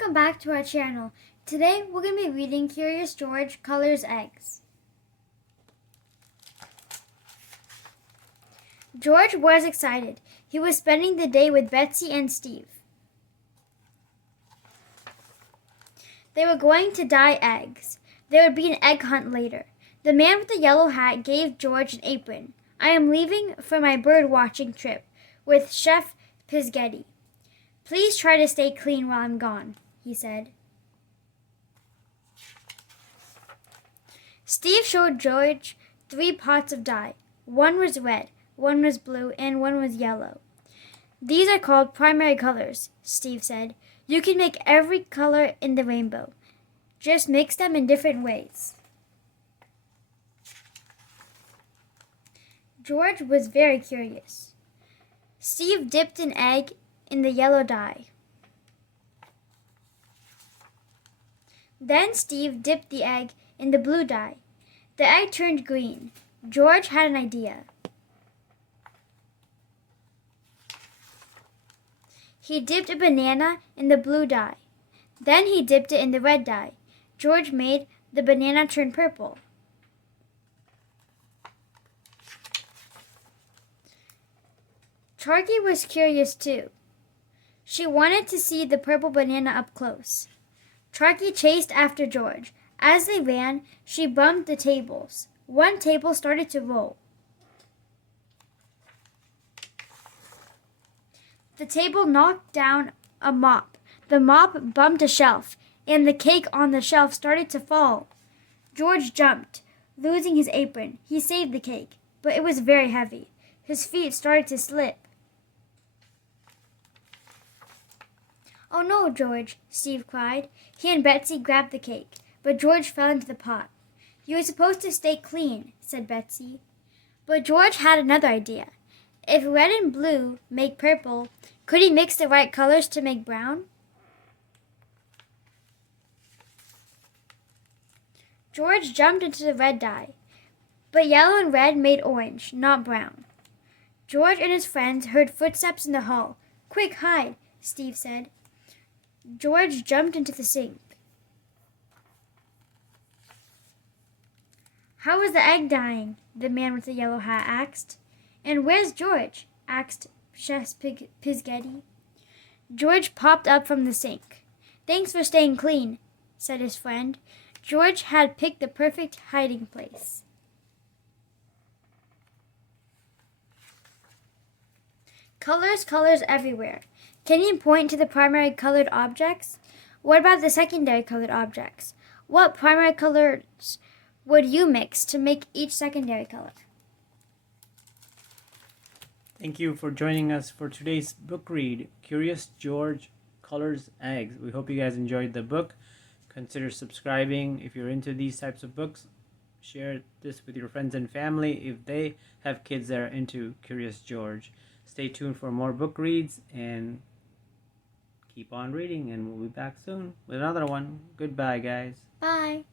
Welcome back to our channel. Today we're going to be reading Curious George Colors Eggs. George was excited. He was spending the day with Betsy and Steve. They were going to dye eggs. There would be an egg hunt later. The man with the yellow hat gave George an apron. "I am leaving for my bird watching trip with Chef Pisgetti. Please try to stay clean while I'm gone," he said. Steve showed George 3 pots of dye. One was red, one was blue, and one was yellow. "These are called primary colors," Steve said. "You can make every color in the rainbow. Just mix them in different ways." George was very curious. Steve dipped an egg in the yellow dye. Then Steve dipped the egg in the blue dye. The egg turned green. George had an idea. He dipped a banana in the blue dye. Then he dipped it in the red dye. George made the banana turn purple. Charky was curious too. She wanted to see the purple banana up close. Charky chased after George. As they ran, she bumped the tables. One table started to roll. The table knocked down a mop. The mop bumped a shelf, and the cake on the shelf started to fall. George jumped, losing his apron. He saved the cake, but it was very heavy. His feet started to slip. "Oh no, George," Steve cried. He and Betsy grabbed the cake, but George fell into the pot. "You were supposed to stay clean," said Betsy. But George had another idea. If red and blue make purple, could he mix the right colors to make brown? George jumped into the red dye, but yellow and red made orange, not brown. George and his friends heard footsteps in the hall. "Quick, hide," Steve said. George jumped into the sink. "How is the egg dyeing?" the man with the yellow hat asked. "And where's George?" asked Chef Pisgetti. George popped up from the sink. "Thanks for staying clean," said his friend. George had picked the perfect hiding place. Colors, colors everywhere. Can you point to the primary colored objects? What about the secondary colored objects? What primary colors would you mix to make each secondary color? Thank you for joining us for today's book read, Curious George Colors Eggs. We hope you guys enjoyed the book. Consider subscribing if you're into these types of books. Share this with your friends and family if they have kids that are into Curious George. Stay tuned for more book reads and keep on reading, and we'll be back soon with another one. Goodbye, guys. Bye.